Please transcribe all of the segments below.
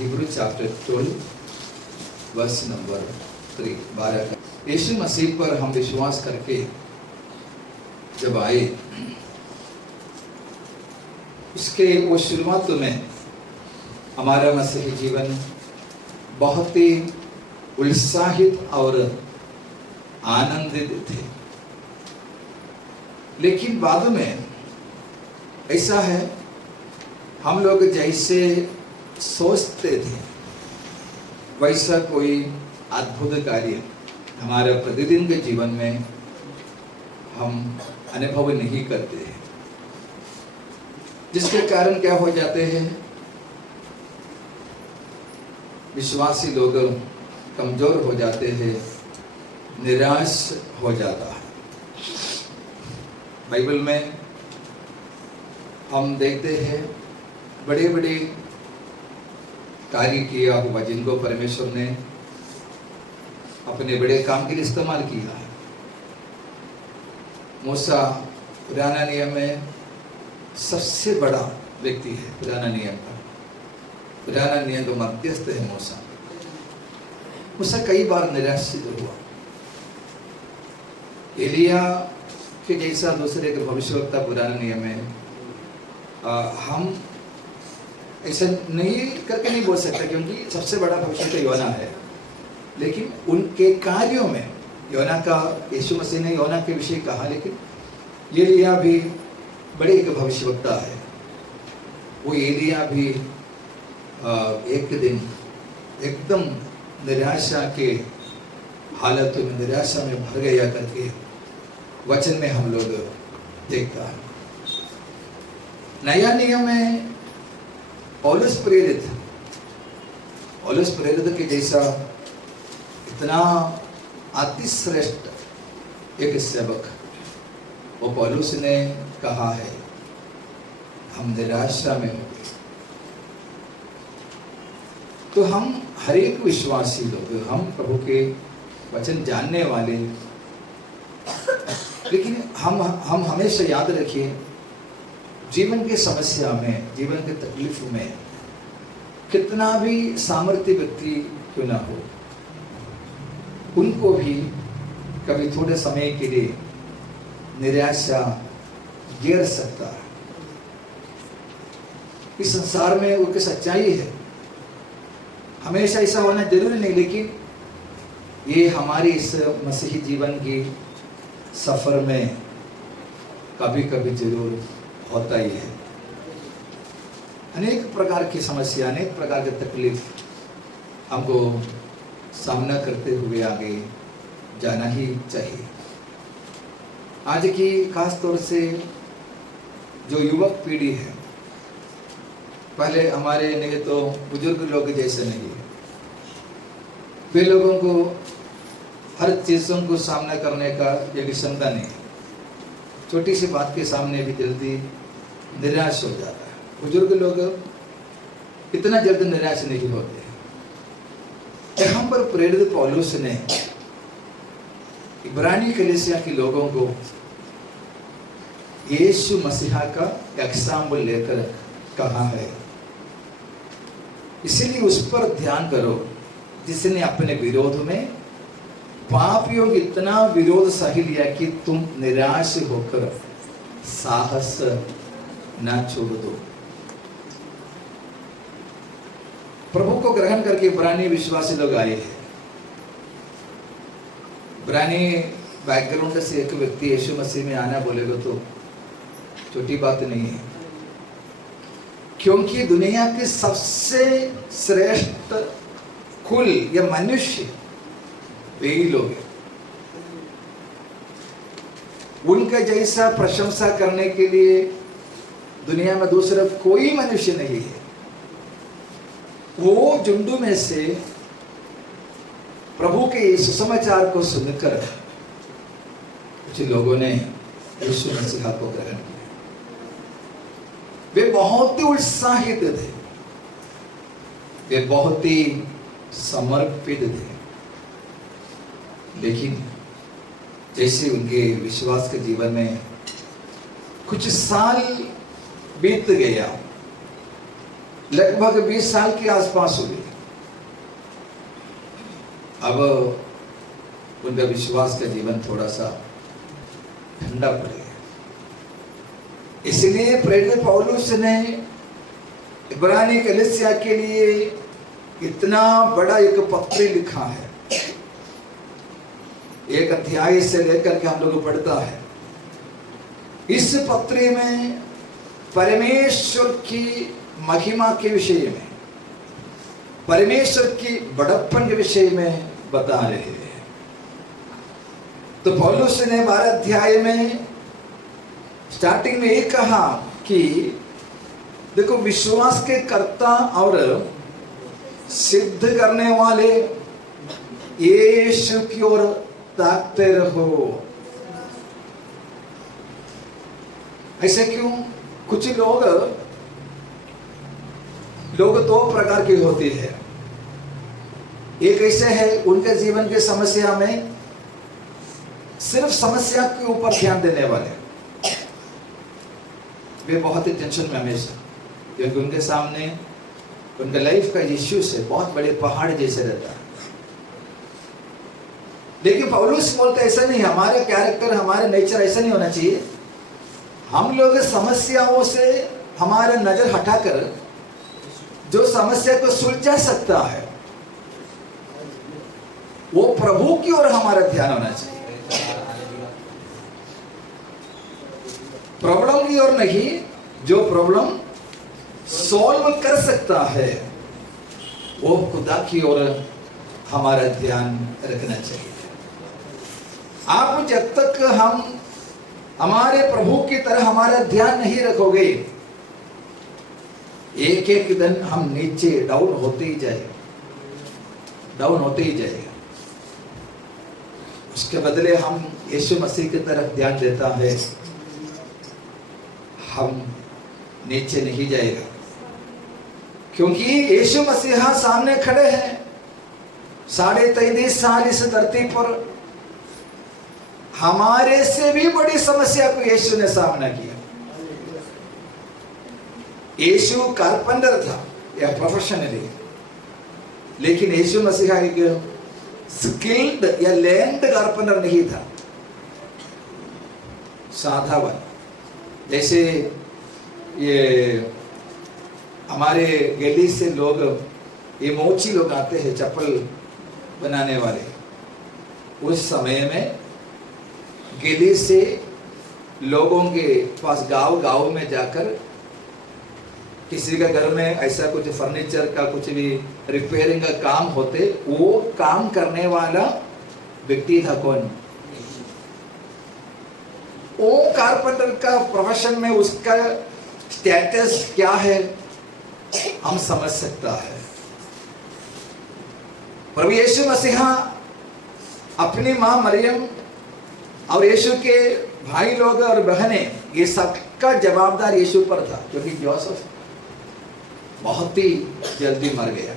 Hebrew chapter 12 verse number 3 12 यीशु मसीह पर हम विश्वास करके जब आए, उसके वो शुरुआत में हमारा मसीही जीवन बहुत ही उत्साहित और आनंदित थे। लेकिन बाद में ऐसा है, हम लोग जैसे सोचते थे वैसा कोई अद्भुत कार्य हमारे प्रतिदिन के जीवन में हम अनुभव नहीं करते हैं, जिसके कारण क्या हो जाते हैं, विश्वासी लोग कमजोर हो जाते हैं, निराश हो जाता है। बाइबल में हम देखते हैं बड़े बड़े कार्य किया हुआ जिनको परमेश्वर ने अपने बड़े काम के लिए इस्तेमाल किया है। मूसा पुराना नियम में सबसे बड़ा व्यक्ति है। पुराना नियम का मध्यस्थ है मूसा कई बार निराशित हुआ। एलिया के जैसा दूसरे के भविष्यवक्ता पुराना नियम में हम ऐसा नहीं करके नहीं बोल सकते, क्योंकि सबसे बड़ा भविष्य योना है। लेकिन उनके कार्यों में योना का, यीशु मसीह ने योना के विषय कहा, लेकिन एलिया भी बड़े एक भविष्यवक्ता है। वो एलिया भी एक दिन एकदम निराशा के हालत में, निराशा में भर गया करके वचन में हम लोग देखता है। नया नियम में पौलुस प्रेरित के जैसा इतना अतिश्रेष्ठ एक सेवक वो पौलुस ने कहा है, हम निराशा में हो गए। तो हम हर एक विश्वासी लोग, हम प्रभु के वचन जानने वाले, लेकिन हम हमेशा याद रखिए, जीवन की समस्या में, जीवन की तकलीफ में कितना भी सामर्थ्य व्यक्ति क्यों ना हो, उनको भी कभी थोड़े समय के लिए निराशा घेर सकता है। इस संसार में वो की सच्चाई है, हमेशा ऐसा होना जरूरी नहीं, लेकिन ये हमारी इस मसीही जीवन की सफर में कभी कभी जरूर होता ही है। अनेक प्रकार की समस्या, अनेक प्रकार की तकलीफ हमको सामना करते हुए आगे जाना ही चाहिए। आज की खास तौर से जो युवक पीढ़ी है, पहले हमारे नहीं तो बुजुर्ग लोग जैसे नहीं है, वे लोगों को हर चीज़ों को सामना करने का ये क्षमता नहीं है। छोटी सी बात के सामने भी जल्दी निराश हो जाता है। बुजुर्ग लोग इतना जल्दी निराश नहीं होते। यहाँ पर प्रेरित पौलुस ने इब्रानी कलीसिया के लोगों को यीशु मसीहा का एग्जाम्पल लेकर कहा है, इसीलिए उस पर ध्यान करो जिसने अपने विरोध में पापियों को इतना विरोध सही लिया कि तुम निराश होकर साहस ना छोड़ दो। प्रभु को ग्रहण करके इब्रानी विश्वासी लोग आए हैं। इब्रानी बैकग्राउंड से एक व्यक्ति यीशु मसीह में आना बोलेगा तो छोटी बात नहीं है, क्योंकि दुनिया के सबसे श्रेष्ठ कुल या मनुष्य वही लोग हैं। उनका जैसा प्रशंसा करने के लिए दुनिया में दूसरा कोई मनुष्य नहीं है। वो झुंडू में से प्रभु के सुसमाचार को सुनकर कुछ लोगों ने यीशु मसीह को ग्रहण किया। वे बहुत ही उत्साहित थे, वे बहुत ही समर्पित थे, लेकिन जैसे उनके विश्वास के जीवन में कुछ साल बीत गया, लगभग 20 साल के आसपास हुई। अब उनका विश्वास का जीवन थोड़ा सा ठंडा पड़ गया। इसलिए प्रेरित पौलुस ने इब्रानी कलीसिया के लिए इतना बड़ा एक पत्र लिखा है। एक अध्याय से लेकर के हम लोग पढ़ता है। इस पत्र में परमेश्वर की महिमा के विषय में, परमेश्वर की बड़प्पन के विषय में बता रहे हैं। तो पौलुस ने 12 अध्याय में स्टार्टिंग में ये कहा कि देखो, विश्वास के कर्ता और सिद्ध करने वाले यीशु की ओर ताकते रहो। ऐसे क्यों? कुछ लोग दो प्रकार के होते हैं। एक ऐसे है, उनके जीवन की समस्या में सिर्फ समस्या के ऊपर ध्यान देने वाले, वे बहुत ही टेंशन में हमेशा, क्योंकि उनके सामने उनके लाइफ का इश्यू से बहुत बड़े पहाड़ जैसे रहता है। लेकिन पौलुस बोलते ऐसा नहीं, हमारे कैरेक्टर, हमारे नेचर ऐसा नहीं होना चाहिए। हम लोग समस्याओं से हमारा नजर हटाकर जो समस्या को सुलझा सकता है वो प्रभु की ओर हमारा ध्यान होना चाहिए, प्रॉब्लम की ओर नहीं। जो प्रॉब्लम सॉल्व कर सकता है वो खुदा की ओर हमारा ध्यान रखना चाहिए। आप जब तक हम हमारे प्रभु की तरह हमारा ध्यान नहीं रखोगे, एक एक दिन हम नीचे डाउन होते ही जाएगा। उसके बदले हम यीशु मसीह की तरफ ध्यान देता है, हम नीचे नहीं जाएगा, क्योंकि यीशु मसीहा सामने खड़े हैं। 33.5 साल इस धरती पर हमारे से भी बड़ी समस्या को यीशु ने सामना किया। यीशु कारपेंटर था या प्रोफेशनली, लेकिन यीशु मसीहा एक स्किल्ड या लैंड कारपेंटर नहीं था, साधावन। जैसे ये हमारे गली से लोग, ये मोची लोग आते हैं चप्पल बनाने वाले, उस समय में गली से लोगों के पास गांव में जाकर किसी का घर में ऐसा कुछ फर्नीचर का कुछ भी रिपेयरिंग का काम होते, वो काम करने वाला व्यक्ति था कौन? वो कारपेंटर का प्रोफेशन में उसका स्टेटस क्या है हम समझ सकता है। प्रभु यीशु मसीहा अपनी मां मरियम और यीशु के भाई लोग और बहनें, ये सबका जवाबदार यीशु पर था, क्योंकि जोसेफ बहुत ही जल्दी मर गया।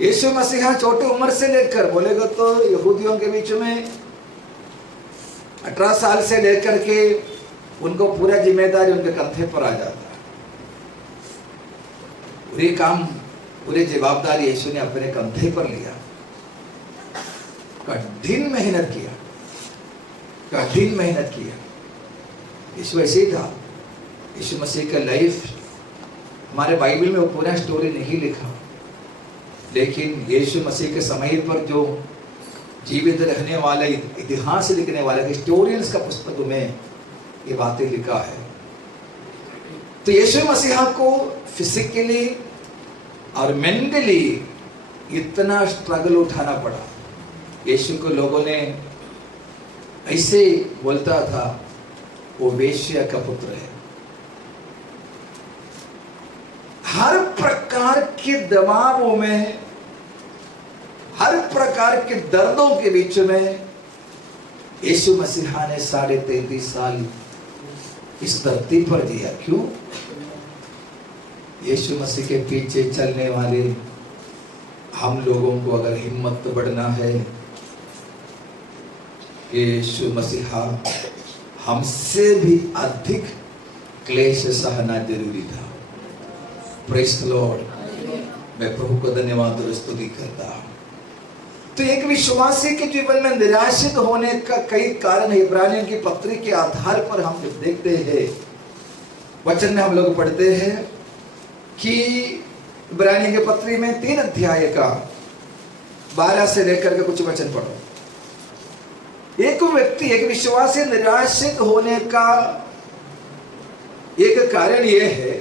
यीशु मसीहा छोटी उम्र से लेकर, बोलेगा तो यहूदियों के बीच में 18 साल से लेकर के उनको पूरा जिम्मेदारी उनके कंधे पर आ जाता। पूरे काम, पूरे जवाबदारी यीशु ने अपने कंधे पर लिया। कठिन मेहनत किया। यीशु ऐसे ही था। यीशु मसीह का लाइफ हमारे बाइबल में वो पूरा स्टोरी नहीं लिखा, लेकिन यीशु मसीह के समय पर जो जीवित रहने वाले, इतिहास लिखने वाले हिस्टोरियंस का पुस्तक में ये बातें लिखा है। तो यीशु मसीहा को फिजिकली और मेंटली इतना स्ट्रगल उठाना पड़ा। यीशु को लोगों ने ऐसे बोलता था, वो वेश्या का पुत्र है। हर प्रकार के दबावों में, हर प्रकार के दर्दों के बीच में यीशु मसीहा ने 33.5 साल इस धरती पर जिया। क्यों? यीशु मसीह के पीछे चलने वाले हम लोगों को अगर हिम्मत बढ़ना है, यीशु मसीहा हमसे भी अधिक क्लेश सहना जरूरी था। Praise the Lord. मैं प्रभु को धन्यवाद और स्तुति करता हूं। तो एक विश्वासी के जीवन में निराशित होने का कई कारण है। इब्रानियों की पत्री के आधार पर हम देखते हैं, वचन में हम लोग पढ़ते हैं कि इब्रानियों की पत्री में 3 अध्याय का 12 से लेकर के कुछ वचन पढ़ो। एक व्यक्ति, एक विश्वासी निराशित होने का एक कारण यह है,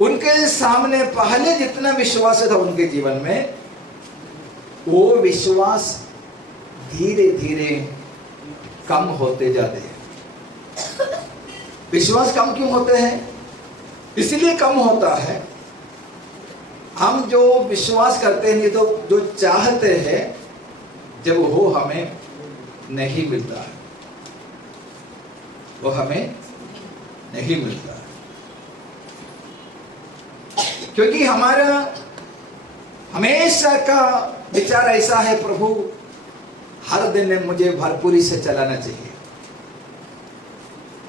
उनके सामने पहले जितना विश्वास था उनके जीवन में, वो विश्वास धीरे धीरे कम होते जाते हैं। विश्वास कम क्यों होते हैं? इसलिए कम होता है, हम जो विश्वास करते हैं, तो जो चाहते हैं, जब वो हमें नहीं मिलता है, वो हमें नहीं मिलता है, क्योंकि हमारा हमेशा का विचार ऐसा है, प्रभु हर दिन मुझे भरपूरी से चलाना चाहिए।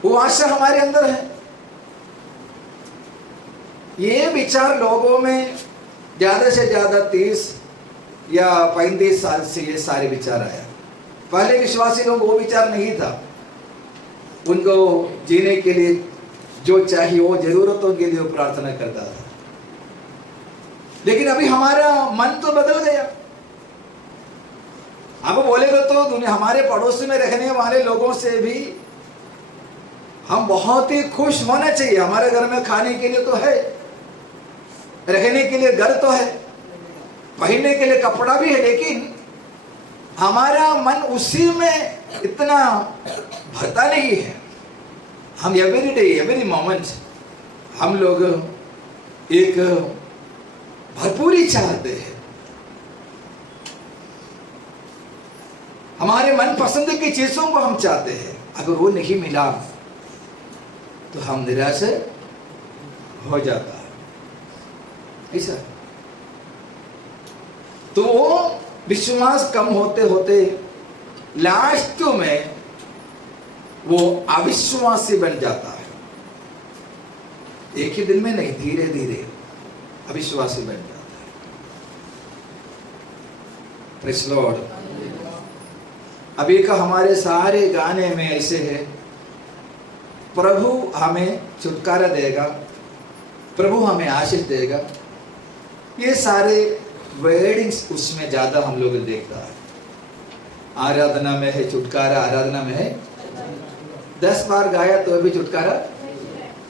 वो आशा हमारे अंदर है। ये विचार लोगों में ज्यादा से ज्यादा 30 या 35 साल से ये सारे विचार आया। पहले विश्वासी लोग वो विचार नहीं था। उनको जीने के लिए जो चाहिए, वो जरूरतों के लिए वो प्रार्थना करता था। लेकिन अभी हमारा मन तो बदल गया। अब बोलेगा तो दुनिया, हमारे पड़ोस में रहने वाले लोगों से भी हम बहुत ही खुश होना चाहिए। हमारे घर में खाने के लिए तो है, रहने के लिए घर तो है, पहनने के लिए कपड़ा भी है, लेकिन हमारा मन उसी में इतना भरता नहीं है। हम एवरी डे, एवरी मोमेंट हम लोग एक भरपूरी चाहते हैं। हमारे मन पसंद की चीजों को हम चाहते हैं। अगर वो नहीं मिला तो हम निराश हो जाता है। ऐसा तो वो विश्वास कम होते होते लास्ट में वो अविश्वासी बन जाता है। एक ही दिन में नहीं, धीरे धीरे अविश्वासी बन जाता है। Praise the Lord. अभी का हमारे सारे गाने में ऐसे है, प्रभु हमें छुटकारा देगा, प्रभु हमें आशीष देगा। ये सारे वर्डिंग्स उसमें ज्यादा हम लोग देखता है। आराधना में है छुटकारा, आराधना में है 10 बार गाया तो अभी छुटकारा,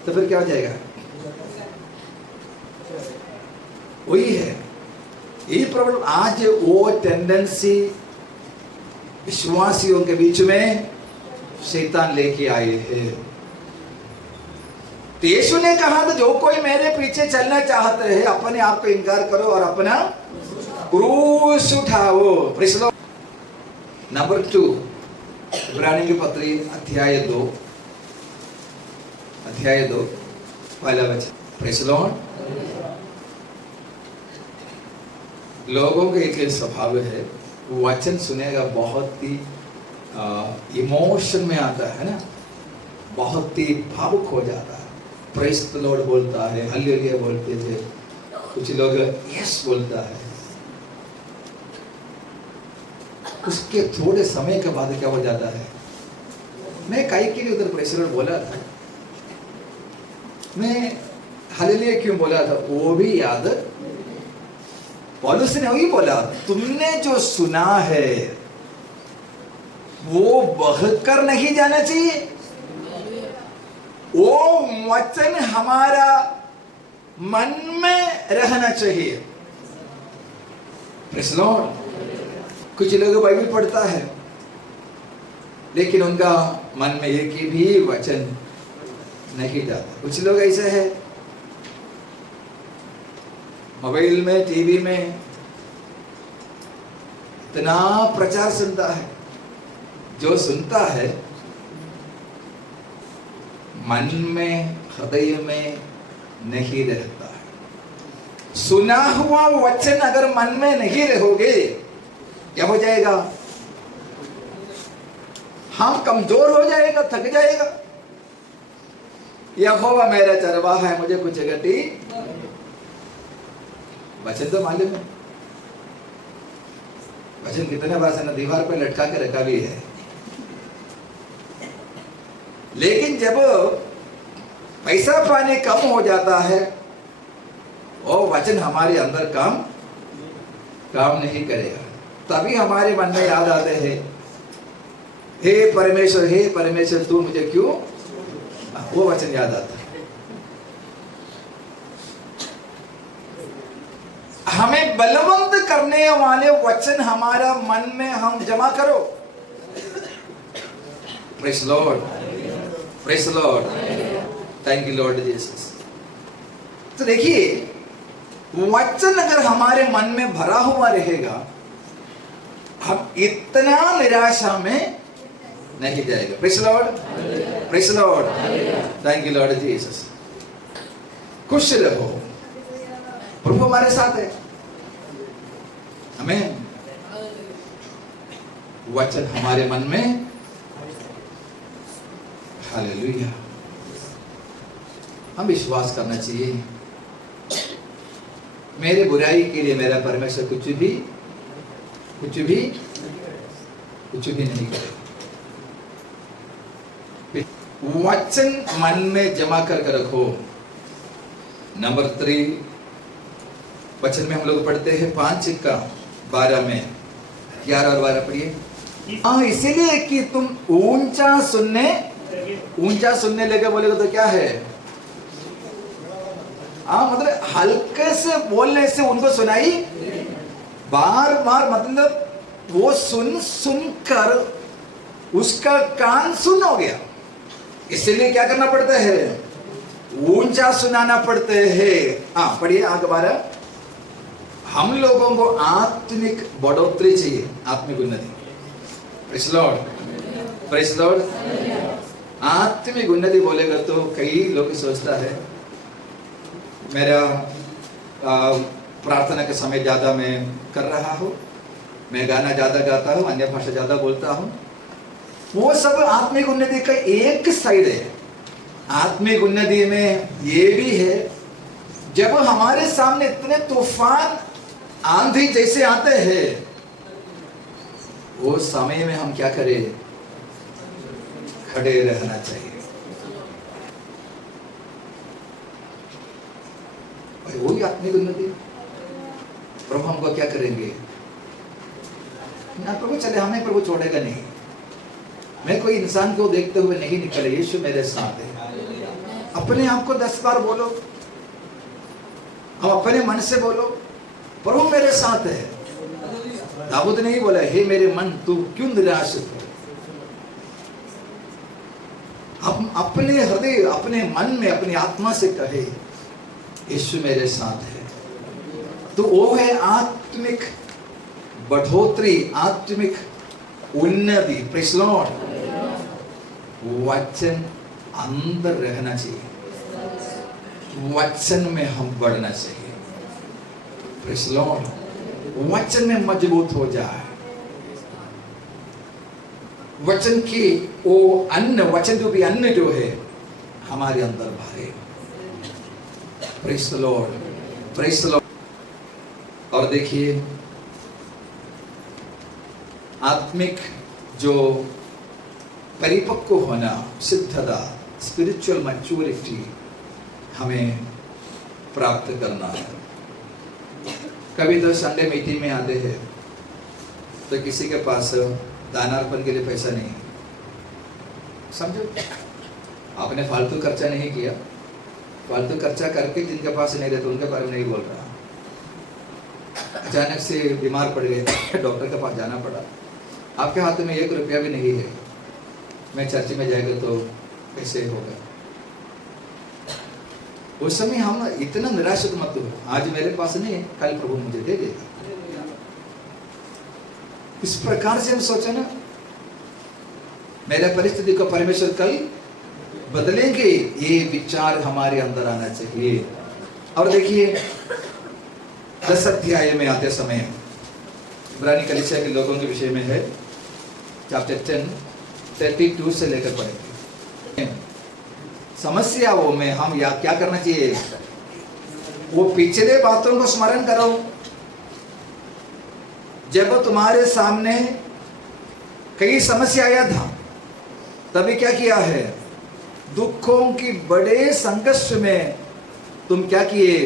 तो फिर क्या हो जाएगा? वही है, यही प्रॉब्लम। आज वो टेंडेंसी विश्वासियों के बीच में शैतान लेके आए हैं। तो यीशु ने कहा था, जो कोई मेरे पीछे चलना चाहते हैं, अपने आप को इनकार करो और अपना क्रूस उठाओ। Praise the Lord. नंबर 2, इब्रानियों की पत्री अध्याय 2 पहला वचन। Praise the Lord. लोगों का एक स्वभाव है, वचन सुनेगा बहुत ही इमोशन में आता है ना, बहुत ही भावुक हो जाता है। प्रेज़ द लॉर्ड बोलता है, हालेलुया बोलते थे, कुछ लोग यस बोलता है। उसके थोड़े समय के बाद क्या हो जाता है? मैं काई के लिए उधर प्रेज़ द लॉर्ड बोला था, मैं हालेलुया क्यों बोला था वो भी याद। पौलुस ने वही बोला, तुमने जो सुना है वो बहकर नहीं जाना चाहिए। वो वचन हमारा मन में रहना चाहिए। Praise the Lord. कुछ लोग बाइबल पढ़ता है, लेकिन उनका मन में एक ही भी वचन नहीं जाता। कुछ लोग ऐसे है, मोबाइल में, टीवी में इतना प्रचार सुनता है, जो सुनता है मन में, हृदय में नहीं रहता है। सुना हुआ वचन अगर मन में नहीं रहोगे, क्या हो जाएगा? हम कमजोर हो जाएगा, थक जाएगा। यहोवा मेरा चरवाहा है, मुझे कुछ घटी। वचन तो मालूम है, वचन कितने बार से ना दीवार पे लटका के रखा भी है। लेकिन जब पैसा पानी कम हो जाता है, वो वचन हमारे अंदर काम नहीं करेगा। तभी हमारे मन में याद आते हैं, हे परमेश्वर तू मुझे क्यों, वो वचन याद आता है। हमें बलवंत करने वाले वचन हमारा मन में हम जमा करो। Praise Lord, praise Lord, thank you Lord Jesus. तो देखिए, वचन अगर हमारे मन में भरा हुआ रहेगा, हम इतना निराशा में नहीं जाएगा। Praise Lord, praise Lord, thank you Lord Jesus. खुश रहो, प्रभु हमारे साथ है। आमीन। वचन हमारे मन में, हालेलुया। हम विश्वास करना चाहिए, मेरे बुराई के लिए मेरा परमेश्वर कुछ भी नहीं करेगा। वचन मन में जमा करके रखो। नंबर 3 वचन में हम लोग पढ़ते हैं 5:12 में, 11 और 12 पढ़िए। इसीलिए कि तुम ऊंचा सुनने लगे, बोलेगा तो क्या है? मतलब हल्के से बोलने से उनको सुनाई, बार बार मतलब वो सुन कर उसका कान सुन हो गया। इसलिए क्या करना पड़ता है? ऊंचा सुनाना पड़ते हैं। पढ़िए आगे 12। हम लोगों को आत्मिक बढ़ोतरी चाहिए, आत्मिक उन्नति। Praise Lord, praise Lord. आत्मिक उन्नति बोलेगा तो कई लोग सोचता है मेरा प्रार्थना के समय ज्यादा मैं कर रहा हूँ, मैं गाना ज्यादा गाता हूँ, अन्य भाषा ज्यादा बोलता हूँ। वो सब आत्मिक उन्नति का एक साइड है। आत्मिक उन्नति में ये भी है, जब हमारे सामने इतने तूफान आंधी जैसे आते हैं, वो समय में हम क्या करें? खड़े रहना चाहिए। वही आत्मिक उन्नति। प्रभु हमको क्या करेंगे ना? प्रभु चले, हमें प्रभु छोड़ेगा नहीं। मैं कोई इंसान को देखते हुए नहीं निकले, यीशु मेरे साथ है। अपने आप को 10 बार बोलो, हम अपने मन से बोलो, प्रभु मेरे साथ है। दाऊद नहीं बोला, हे मेरे मन तू क्यों निराशित हो? हम अपने हृदय, अपने मन में, अपनी आत्मा से कहे, यीशु मेरे साथ है। तो वो है आत्मिक बढ़ोतरी, आत्मिक उन्नति। Praise Lord. वचन अंदर रहना चाहिए, वचन में हम बढ़ना चाहिए। Praise Lord. वचन में मजबूत हो जाए, वचन की वो अन्न, वचन जो भी अन्न जो है हमारे अंदर भरे। Praise the Lord, praise the Lord. और देखिए, आत्मिक जो परिपक्व होना, सिद्धता, स्पिरिचुअल मैच्योरिटी हमें प्राप्त करना है। कभी तो संडे मीटिंग में आते हैं तो किसी के पास दानार्पण के लिए पैसा नहीं, समझो, आपने फालतू खर्चा नहीं किया। फालतू खर्चा करके जिनके पास नहीं रहते उनके बारे में नहीं बोल रहा। अचानक से बीमार पड़ गए, डॉक्टर के पास जाना पड़ा, आपके हाथ में 1 रुपया भी नहीं है, मैं चर्च में जाएगा तो कैसे होगा? उस समय हम इतना निराशित मत हो, आज मेरे पास नहीं है, कल प्रभु मुझे दे देगा। इस प्रकार से हम सोचे ना, मेरा परिस्थिति को परमेश्वर कल बदलेंगे, ये विचार हमारे अंदर आना चाहिए। और देखिए 10 अध्याय में आते समय इब्रानी कलीसिया के लोगों के विषय में है, चैप्टर 10 32 से लेकर पढ़ेंगे। समस्याओं में हम या क्या करना चाहिए, वो पिछले बातों को स्मरण करो। जब तुम्हारे सामने कई समस्या आया था, तभी क्या किया है, दुखों की बड़े संघर्ष में तुम क्या किए,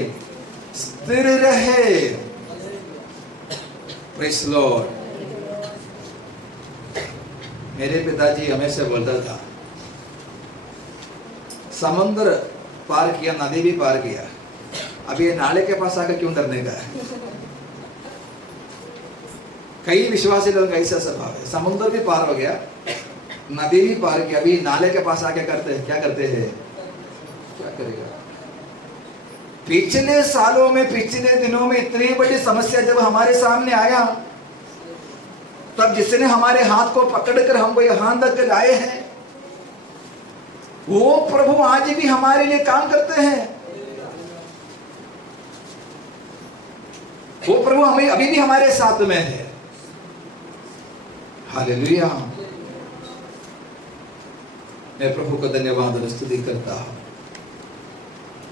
स्थिर रहे। Praise Lord. मेरे पिताजी हमेशा बोलता था, समुद्र पार किया, नदी भी पार किया, अब ये नाले के पास आकर क्यों डरने का है। कई विश्वासी लोगों का ऐसा स्वभाव है, समुद्र भी पार हो गया, नदी भी पार किया, अभी नाले के पास आके करते हैं, क्या करते हैं, क्या करेगा। पिछले सालों में, पिछले दिनों में इतनी बड़ी समस्या जब हमारे सामने आया, तब जिसने हमारे हाथ को पकड़कर हमको यहाँ तक लाए हैं, वो प्रभु आज भी हमारे लिए काम करते हैं। वो प्रभु हमें अभी भी हमारे साथ में है। हालेलुया। मैं प्रभु का धन्यवाद और स्तुति करता हूं।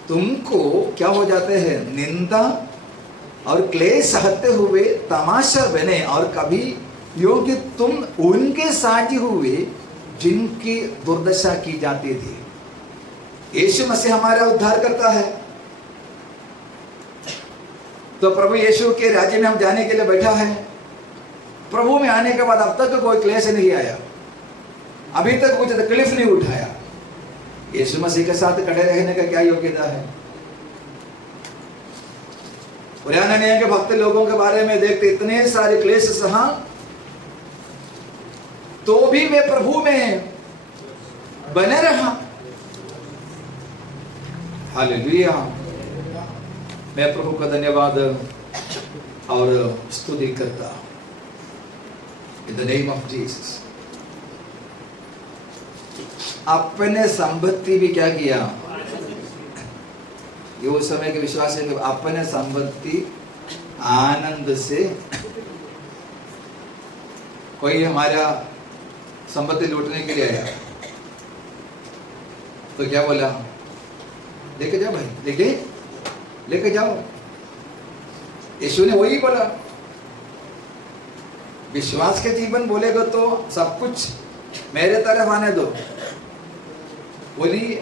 तुमको क्या हो जाते हैं, निंदा और क्लेश सहते हुए तमाशा बने, और कभी योग्य तुम उनके साथी हुए जिनकी दुर्दशा की जाती थी। यीशु मसीह हमारा उद्धार करता है, तो प्रभु यीशु के राज्य में हम जाने के लिए बैठा है। प्रभु में आने के बाद अब तक कोई क्लेश नहीं आया, अभी तक कुछ तकलीफ नहीं उठाया। यीशु मसीह के साथ खड़े रहने का क्या योग्यता है। पुराने नियम के भक्त लोगों के बारे में देखते, इतने सारे क्लेश सहा, तो भी वे प्रभु में बने रहा। हालेलुया। मैं प्रभु का धन्यवाद और स्तुति करता हूं। In the name of Jesus. अपने संपत्ति भी क्या किया, ये उस समय के विश्वास है कि अपने संपत्ति आनंद से, कोई हमारा संपत्ति लूटने के लिए आया तो क्या बोला, लेके जाओ भाई, लेके जाओ। यीशु ने वही बोला। विश्वास के जीवन बोलेगा तो सब कुछ मेरे तरफ आने दो। बोलिए,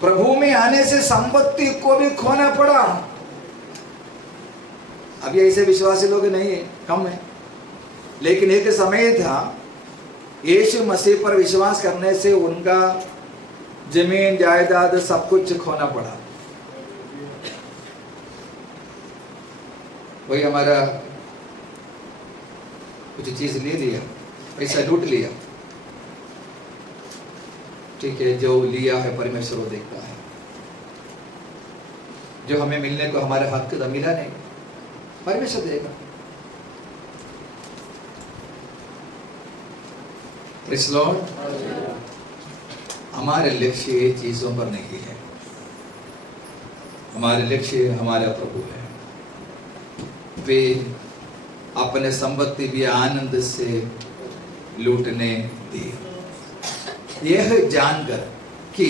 प्रभु में आने से संपत्ति को भी खोना पड़ा। अभी ऐसे विश्वासी लोग नहीं है, कम है, लेकिन एक समय था यीशु मसीह पर विश्वास करने से उनका जमीन जायदाद सब कुछ खोना पड़ा। वही हमारा कुछ चीज ले लिया, पैसा लूट लिया, ठीक है, जो लिया है परमेश्वर वो देखता है। जो हमें मिलने को हमारे हक तो मिला नहीं, परमेश्वर देगा। Praise Lord. हमारे लक्ष्य ये चीजों पर नहीं है, हमारे लक्ष्य हमारा प्रभु है। वे अपने संपत्ति भी आनंद से लूटने दी, यह जानकर कि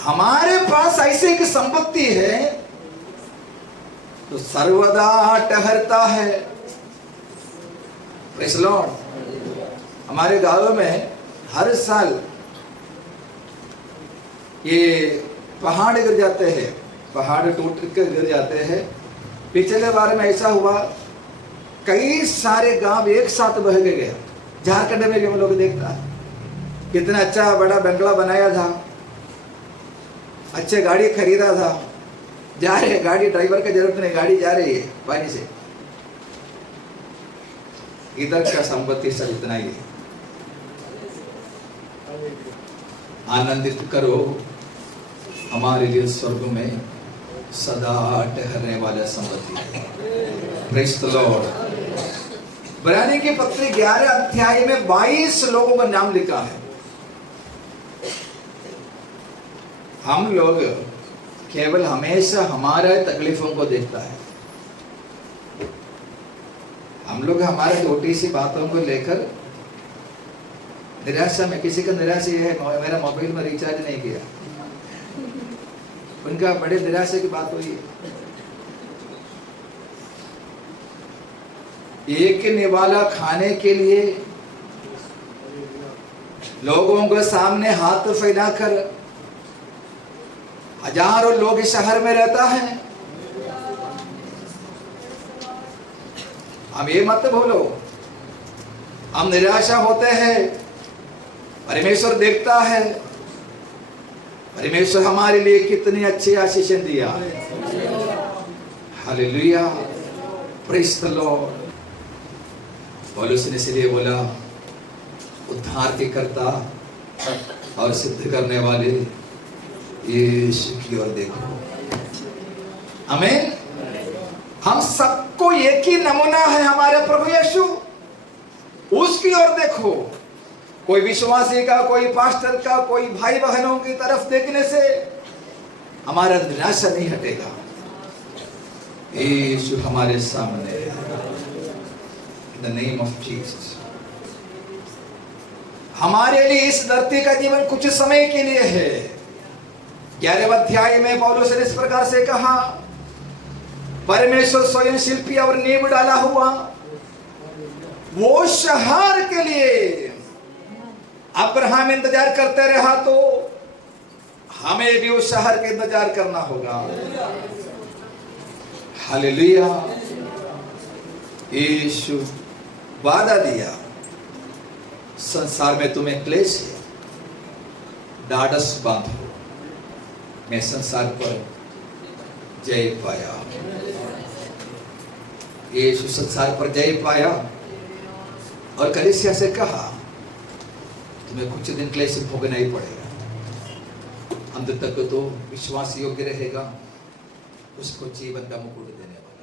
हमारे पास ऐसे की संपत्ति है तो सर्वदा ठहरता है। Praise Lord. हमारे गांव में हर साल ये पहाड़ गिर जाते हैं, पहाड़ टूट कर गिर जाते हैं। पिछले बार में ऐसा हुआ, कई सारे गांव एक साथ बह के गया। झारखंड में भी हम लोग देखता है, कितना अच्छा बड़ा बंगला बनाया था, अच्छे गाड़ी खरीदा था, जा रहे, गाड़ी ड्राइवर का जरूरत नहीं, गाड़ी जा रही है पानी से। इधर का संपत्ति सब इतना ही है। आनंदित करो, हमारे लिए स्वर्ग में सदा ठहरने वाला संपत्ति है। Praise the Lord. इब्रानी के पत्र 11 अध्याय में 22 लोगों का नाम लिखा है। हम लोग केवल हमेशा हमारे तकलीफों को देखता है। हम लोग हमारे छोटी सी बातों को लेकर निराशा में, किसी का निराशा ये है मेरा मोबाइल में रिचार्ज नहीं किया, उनका बड़े निराशा की बात हुई है। एक निवाला खाने के लिए लोगों के सामने हाथ फैलाकर हजारों लोग इस शहर में रहता है। हम ये मत भूलो, हम निराशा होते हैं, परमेश्वर देखता है परमेश्वर हमारे लिए कितनी अच्छी आशीषें दिया। Hallelujah, praise the Lord. पौलुस ने इसलिए बोला, उद्धार के कर्ता और सिद्ध करने वाले यीशु की ओर देखो। आमीन। हम सबको एक ही नमूना है, हमारे प्रभु यीशु, उसकी ओर देखो। कोई विश्वासी का, कोई पास्टर का, कोई भाई बहनों की तरफ देखने से हमारा निराशा नहीं हटेगा। यीशु हमारे सामने है। In the name of Jesus। हमारे लिए इस धरती का जीवन कुछ समय के लिए है। 11वें अध्याय में पौलुस ने इस प्रकार से कहा, परमेश्वर स्वयं शिल्पी और नींव डाला हुआ वो शहर के लिए अब्राहम इंतजार करते रहा, तो हमें भी उस शहर का इंतजार करना होगा। हालेलुया। यीशु वादा दिया, संसार में तुम्हें क्लेश है, ढाढ़स बांधो, मैं संसार पर जय पाया। यीशु संसार पर जय पाया और कलीसिया से कहा, तुम्हें कुछ दिन क्लेश भोगना ही पड़ेगा, अंत तक तो विश्वास योग्य रहेगा, उसको जीवन का मुकुट देने वाला।